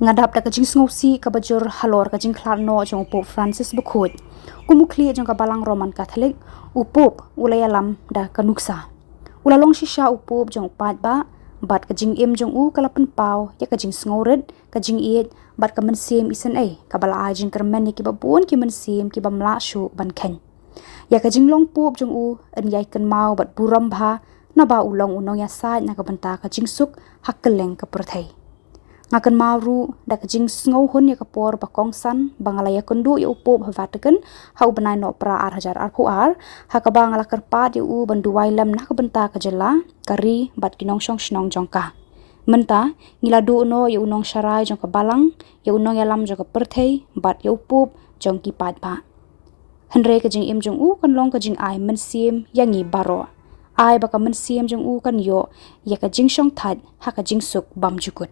ngadap da kajing sngosi ka bajur halor kajing khlar no jong Pope Francis bukhut kumukli jong ka balang Roman Catholic upop ulayalam da kanuksa ulalong shisha upop jong pat ba bat kajing im jong u kalapan pau ya kajing sngored kajing iet bat ka mensim isen ai ka bala ajing kermen ki babun ki mensim ki bamla shu ban khen ya kajing long pop jong u an yai kan mau bat buram bha na ba ulong unong ya sai na ka banta kajing suk hakkeleng ka perthai ngakan maru da kajing sngow hun ya kapor bakong san bangalaya kundu ya upo bhavatakan hau banai no pra ar hajar ar puar hakaba ngala karpat ya u bandu wailam na kabenta kajela kari bat kinong shong shnong jongka menta ngiladu no ya unong sharai jongka balang ya unong ya lam jongka perthei bat ya upo jongki pat ba henre kajing im jong u kan long kajing ai mensim yangi baro ai baka mensim jong u kan yo ya kajing shong that ha kajing suk bam jukut